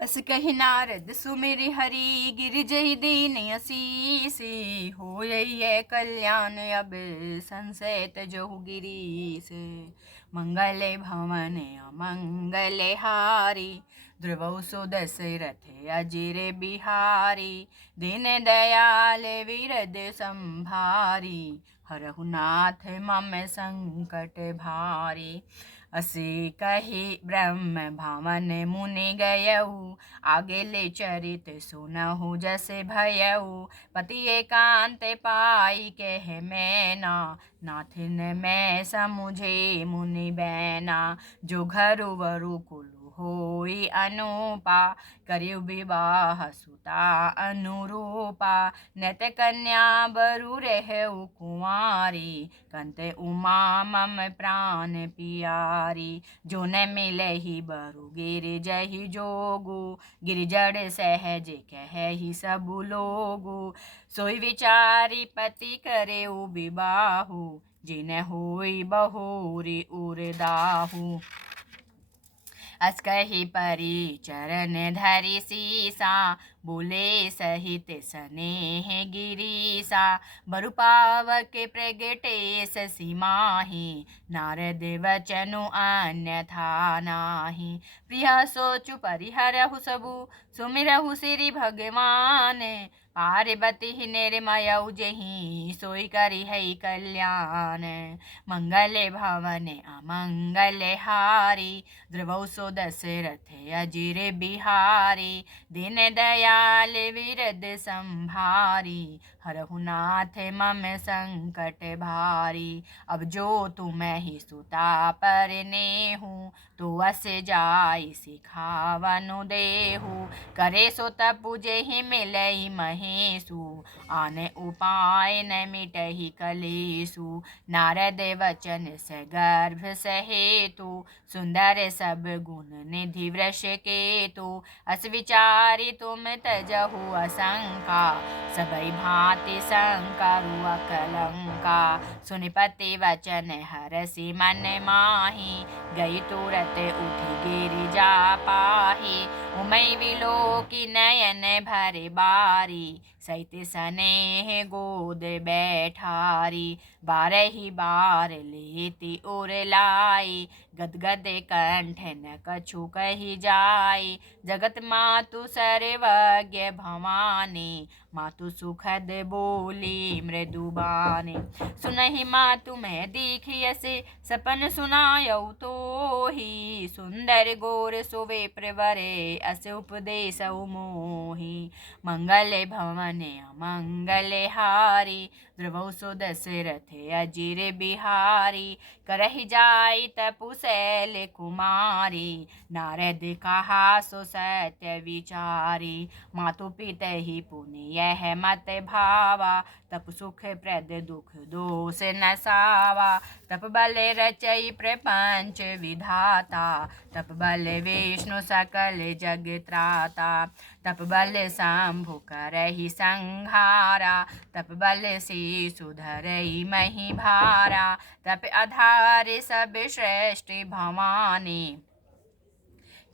अस कहि नारद सुमिरि हरि गिरिजहि दीन असीसी। होइए कल्याण अब संशय तजहु गिरीश। मंगल भवन अमंगल हारी, ध्रुवौ सो दशरथ अजिर बिहारी। दीन दयाल विरद संभारी, हरहु नाथ मम संकट भारी। असी कही ब्रह्म भवन मुनि गयऊ, आगे ले चरित सुनहु जस भयऊ। पति एकांत पाई कह मैना, नाथिन मैं समुझे मुनि बैना। जो घरु वरु कुल होई अनुपा, करियु विवाह सुता अनुरूपा। नत कन्या बरु रहु कुंवारी, कंते उमा मम प्राण पियारी। जो न मिलहि बरु गिरिजहि जोगु, गिरिजड़ सहज कहहि सबु लोगु। सोई विचारी पति करेउ विबाहु, जिन होई बहुरी उरदाहु। अस कहि परि चरण धरि सीसा, बोले सहित स्नेह गिरीसा। बरु पावक प्रगटे शशि माहि, नारद वचनु अन्यथा नाही। प्रिया सोचु परिहरहु सबु, सुमिरहु सिरि भगवान। पार्वती निर्मयऊ जेहि, सोई करिहै कल्याण। मंगल भवन अमंगल हारी, ध्रुवौ सो दशरथ अजिर बिहारी। दीन दयाल विरद संभारी, हरहु नाथ मम संकट भारी। अब जो तुम ही सुता परनेहु, तो अस जाई सिखावनु देहु। करे सो तपु जेहि मिलई महेशु, आने उपाय न मिटहि कलेशु। नारद वचन सगर्भ सहेतु, सुंदर सब गुण निधि वृष केतु। अस विचारी तुम तजहु असंका, सबई भांति संकरु अकलंका। सुनिपति वचन हरषि मन माहि, गई तुरत उठि गिरिजा पाहि। उमई विलोकि नयन भरि बारी, सहित स्नेह गोद बैठारी। बारहि बार लेति उर लाई, गदगद कंठ न कछु कहि जाई। जगत मातु सर्वज्ञ भवानी, मातु सुखद बोली मृदु बानी। सुनहि मातु मैं दीखियसे, सपन सुनायऊ तोहि। सुंदर गोर सोवे प्रवरे, अस उपदेशऊ मोहि। मंगल भवन अमंगल हारी, ध्रुवौ सो दशरथ अजिर बिहारी। करहि जाई तपु शैल कुमारी, नारद कहा सो सत्य विचारी। मातु पितहि पुनि यह मत भावा, तप सुख प्रद दुख दोष न सावा। तप बल रचई प्रपंच विधाता, तप बल विष्णु सकल जग त्राता। तप बल शंभु करहि संहारा, तप बल शीशु धरई मही भारा। तप आधार सब श्रेष्ठ भवानी,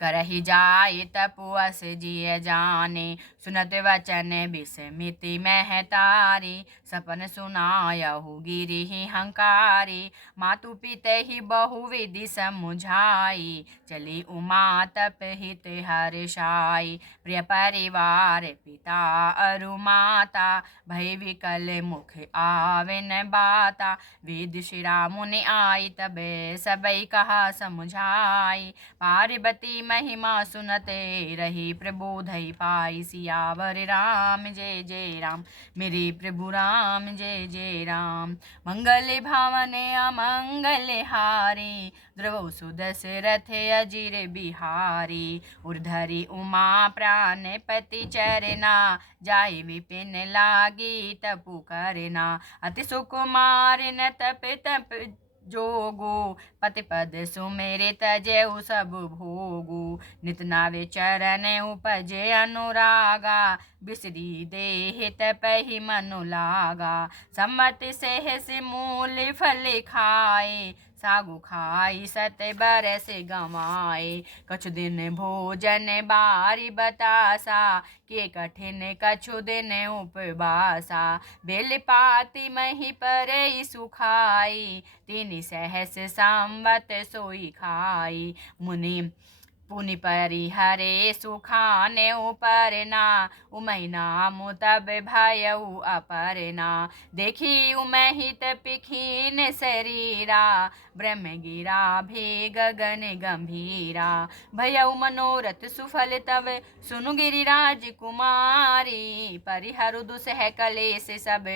करहि जाय तपु अस जिय जाने। सुनत वचन विस्मिति महतारी, सपन सुनायहु गिरिहि हंकारी। मातु पितहि बहुविधि समुझाई, चली उमा तप हित हर्षाई। प्रिय परिवार पिता अरु माता, भय विकल मुख आवे न बाता। वेद शिरा मुनि आई, तबे सबई कहा समुझाई। पार्वती महिमा सुनते रही, प्रबोधई पाई। सियावर राम जय जय राम, मेरे प्रभु राम जय जय राम। मंगल भवन अमंगल हारी, ध्रुवौ सो दशरथ अजिर बिहारी। उर्धरि उमा प्राण पति चरना, जाय विपिन लागी तपु करना। अति सुकुमार न तप तप जोगु, पति पद सुमेरे तजेउ सब भोगु। नित नावे चरण उपजे अनुरागा, बिसरी देह तपहि मनु लागा। सम्मति सहस मूल फल खाए, सागु खाई सत बरस गमाए। कछु दिन भोजन बारी बतासा, के कठिन कछु दिन उपवासा। बेल पाती मही पर सुखाई, तीन सहस संवत सोई खाई। मुनि पुनि परिहरे सुखाने उपरना, उमहि नाम तब भयउ अपरना। देखी उमहित पिखीन शरीरा, ब्रह्म गिरा भी गगन गंभीरा। भयउ मनोरथ सुफल तब, सुनु गिरिराज कुमारी। परिहरु दुसह कलेश सब,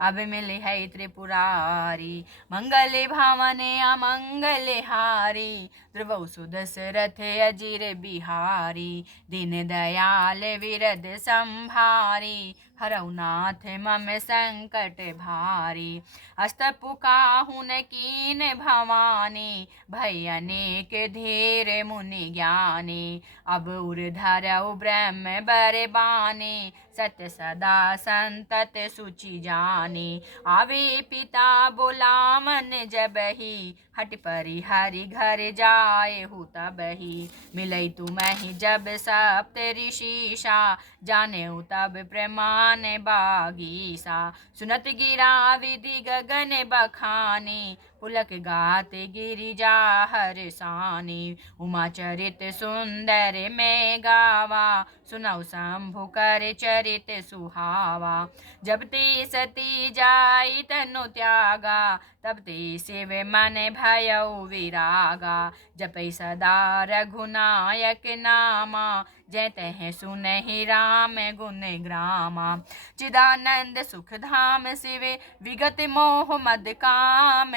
अब मिल है त्रिपुरारी। मंगल भावने अमंगल हारी, ध्रुवउ सुदशरथ अजिर बिहारी। दीन दयाल विरद संभारी, हरऊ नाथ मम संकट भारी। अस्तपु काहुन कीन भवानी, भय अनेक धीर मुनि ज्ञानी। अब उर धरऊ ब्रह्म बर बानी, सत्य सदा संतत सुचि जानी। आवे पिता बोलावन जबहि, हट परिहरि घर जाए हु तबहि। मिलई तुम्हि जब सप्त ऋषिषा, जाने तब प्रमाण बागीसा। सुनत गिरा विधि गगन बखानी, पुलक गात गिरिजा हर्षानी। उमा चरित सुंदर में गावा, सुनौ शंभु कर चरित सुहावा। जब ते सती जाई तनु त्यागा, तब ते शिव मन भयउ विरागा। जपै सदा रघुनायक नामा, जय तह सुनहि राम गुण ग्रामा। चिदानंद सुख धाम शिव, विगत मोह मद काम।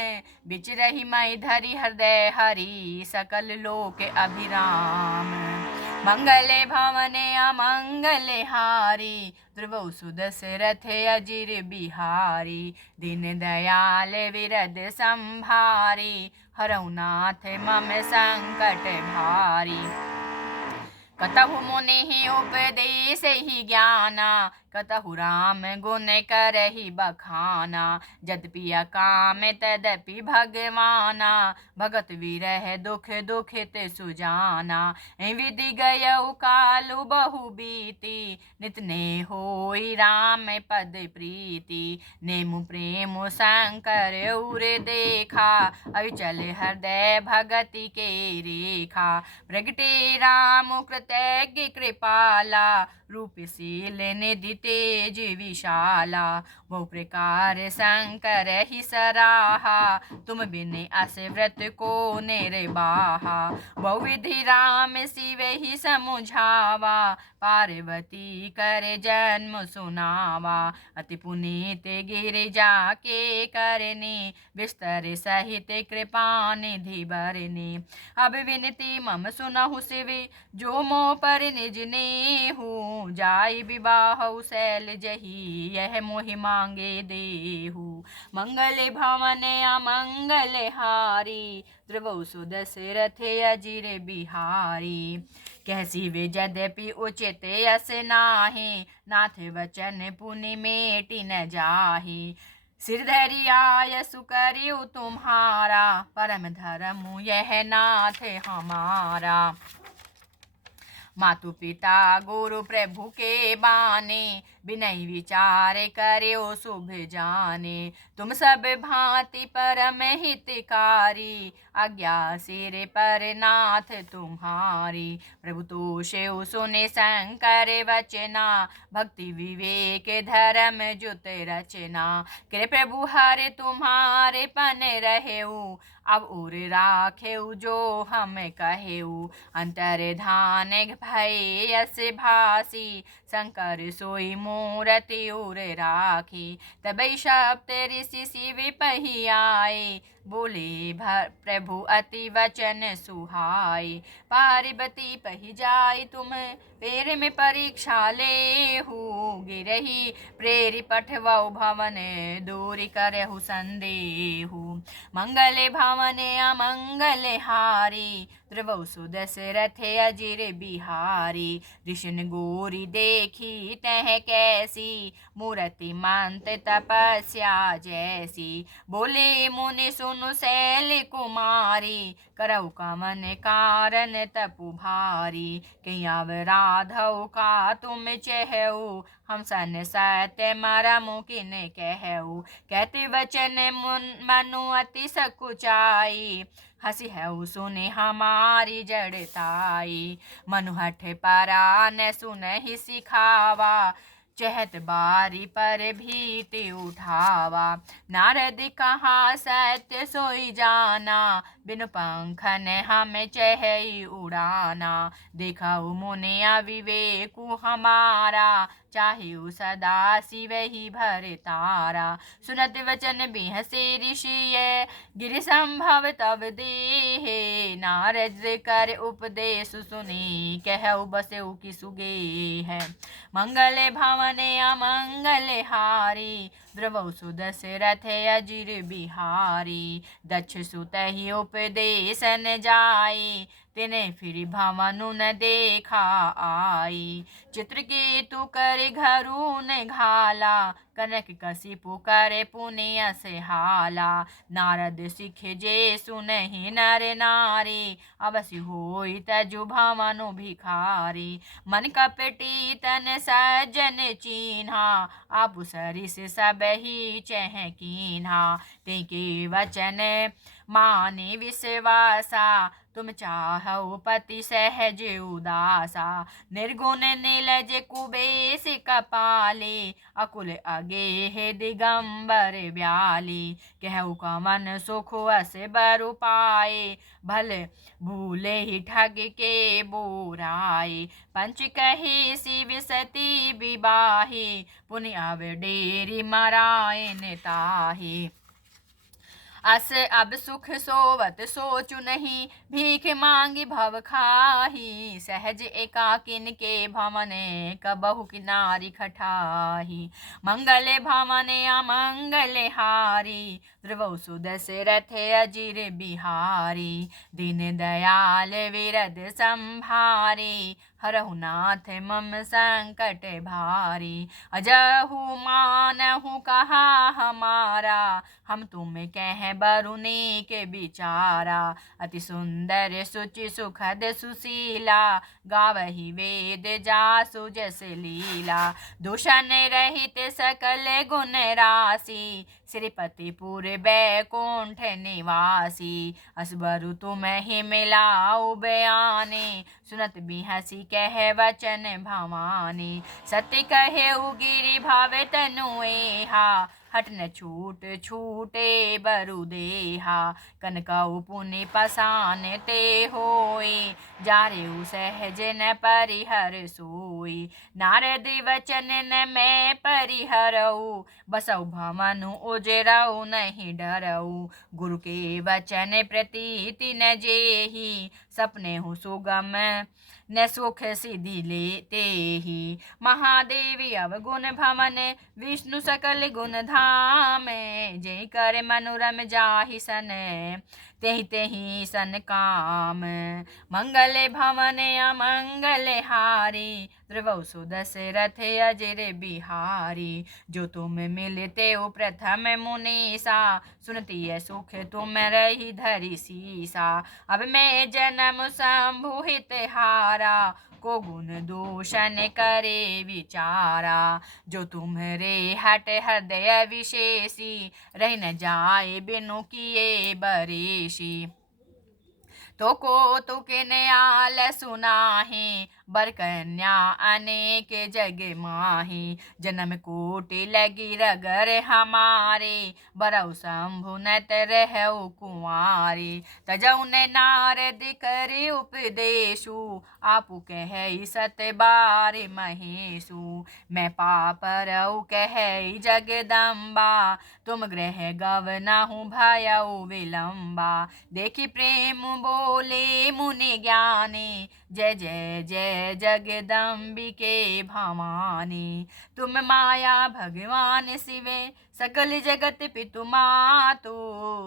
बिचरहि मई धरि हृदय हरि, सकल लोक अभिराम। मंगल भवने अमंगल हारी, ध्रुवउ सुदशरथ अजिर बिहारी। दीन दयाल विरद संभारी, हरऊ नाथ मम संकट भारी। कतहु मुनि उपदेश ही ज्ञाना, कतहु राम गुण करहि बखाना। यद्यपि अकाम तदपि भगवाना, भगत विरह दुख दुखित सुजाना। विधि गयउ कालु बहु बीती, नित ने होई राम पद प्रीति। नेमु प्रेम शंकर उर देखा, अविचल हृदय भगति के रेखा। प्रगटे राम कृतज्ञ कृपाला, रूपशील निधि तेज विशाला। बहु प्रकार शंकर ही सराहा, तुम बिन अस व्रत को निर्वाहा। बहुविधि राम शिव ही समुझावा, पार्वती कर जन्म सुनावा। अति पुनीत गिरिजा के करनी, विस्तर सहित कृपा निधि बरनी। अब विनती मम सुनहु शिव, जो मोह पर निज नेहु। जाई विवाहउ शैल जही, यह मोहि मांगे देहु। मंगल भवन अमंगल हारी, ध्रुवउ सुदशरथ अजिर बिहारी। कह शिव यद्यपि उचित यस नाहि, नाथ वचन पुनि मेटि न जाहि। सिर धरि आयसु करियु तुम्हारा, परम धर्म यह नाथ हमारा। मातु पिता गुरु प्रभु के बाने, बिनहि विचार करियो शुभ जाने। तुम सब भांति परम हितकारी, आज्ञा सिर पर नाथ तुम्हारी। प्रभु तोषेउ सुने शंकर वचना, भक्ति विवेक धर्म जुत रचना। कृ प्रभु हर तुम्हारे पन रहेउ, अब उर राखेउ जो हम कहेउ। अंतर्धान भय यस भासी, शंकर सोई मूरति उर राखी। तबै सप्त ऋषि शिव पही आए, बोले प्रभु अति वचन सुहाए। पार्वती पही जाई तुम पेर में परीक्षा लेहु। गिरही प्रेरि पठवउ भवन, दूरि करहु संदेहु। मंगल भवन अमंगल हारी, ध्रुवउ सुदशरथ अजिर बिहारी। ऋषिन गोरी देखी तह कैसी, मूरति मंत तपस्या जैसी। बोले मुनि सुन सुनु शैल कुमारी, करऊ कमन कारण तपु भारी। कहीं राधव का तुम चहऊ, हम सन सत्य मरमु किन कहऊ। कहते वचन मनु अति सकुचाई, हसी है सुने हमारी जड़ताई। मनु हठ परा न सुनहि सिखावा, चहत बारी पर भीति उठावा। नारद कहा सत्य सोई जाना, बिनु पंखन हमें चहई उड़ाना। देखऊ मुनि अविवेकु हमारा, चाहिए सदा शिव ही भर तारा। सुनत वचन बिहसे ऋषि, गिरि संभव तब देहे। नारद कर उपदेश सुनी, कहऊ बसऊ की सुगे है। मंगल भवन अमंगल हारी, द्रवौ सुदशरथ अजिर बिहारी। दक्ष सुत ही उपदेशन जाई, तिने फिर भवनु न देखा आई। चित्रकेतु कर घरून घाला, कनक कसिपु करे पुण्य से हाला। नारद सिखे जे सुनहि नर नारी, अवश्य होई तजु भवनु भिखारी। मन कपटी तन सज्जन चीन्हा, आपु सरिस सब ही चह कीन्हा। तेके वचन माने विश्वासा, तुम चाहऊ पति सहज उदासा। निर्गुण नीलज कुबेश कपाले, अकुल अगे हे दिगंबर ब्याली। कहऊ कमन सुख अस बरु पाए, भले भूले ही ठग के बोराए। पंच कहे शिव सती विवाहे, पुनि अब डेरी मरायन ताहे। अस अब सुख सोवत सोचु नहीं, भीख मांगी भव खाही। सहज एकाकिन के भवने, कबहु किनारी खठाही। मंगल भवने अमंगल हारी, ध्रुवौ सुदशरथ अजिर बिहारी। दीन दयाल विरद संभारी, हरहु नाथ मम संकट भारी। अजहु मानहु कहा हमारा, हम तुम कह बरुनी के बिचारा। अति सुंदर सुचि सुखद सुशीला, गावहि वेद जासु जस लीला। दूषण रहित सकल गुण राशि, श्रीपतिपुर बैकुंठ निवासी। असबरु तुम ही मिलाऊ बयाने, सुनत बिहसी कह वचन भवानी। सत्य कहे गिरि भावे तनुएहा, हट न छूट छूटे बरु देहा। कनकऊ पुनि पसान ते होई, जारेउ सहज न परिहर सोई। नारद वचन न मैं परिहरऊ, बसऊ भवनु उजरऊ नहीं डरऊ। गुरु के वचन प्रतीति न जेहि, सपने हूँ सुगम न सुख सिद्धि लेते ही। महादेवी अवगुण भवन, विष्णु सकल गुण धाम। जय कर मनोरम जाहि सन, तेहि तेहि सन काम। मंगल भवन अमंगल हारी, ध्रुवौ सुदशरथ अजिर बिहारी। जो तुम मिलते हो प्रथम मुनीसा, सुनती सुख तुम रही धरि सीसा। अब मैं जन्म शंभु हित हारा, को गुण दूषण करे विचारा। जो तुम्हरे हट हृदय विशेषी, रह न जाए बिनु किए बरेशी। तो को तुके न्याल सुनाही, बर कन्या अनेक जग माही। जन्म कोटि लगी रगर हमारे, बरऊ शंभु नत रहऊ कुंवारी। तजऊ ने नारद करे उपदेशु, आपु कह सत बार महेशु। मैं पापरऊ कह जगदम्बा, तुम ग्रह गवनहु भयऊ विलंबा। देखी प्रेम बोले मुनि ज्ञानी, जय जय जय जगदम्बिके भवानी। तुम माया भगवान शिवे, सकल जगत पितु मातु।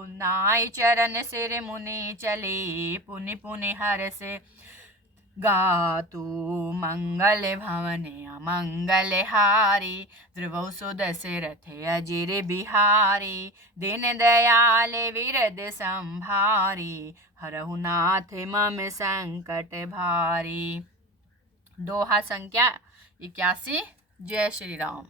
नाय चरण सिर मुनि चले, पुनि पुनि हर से गातु मंगल भवन अमंगल हारी, ध्रुवौ सुदशरथ अजिर बिहारी, दीन दयाल विरद संभारी, हरहु नाथ मम संकट भारी। दोहा संख्या 81। जय श्री राम।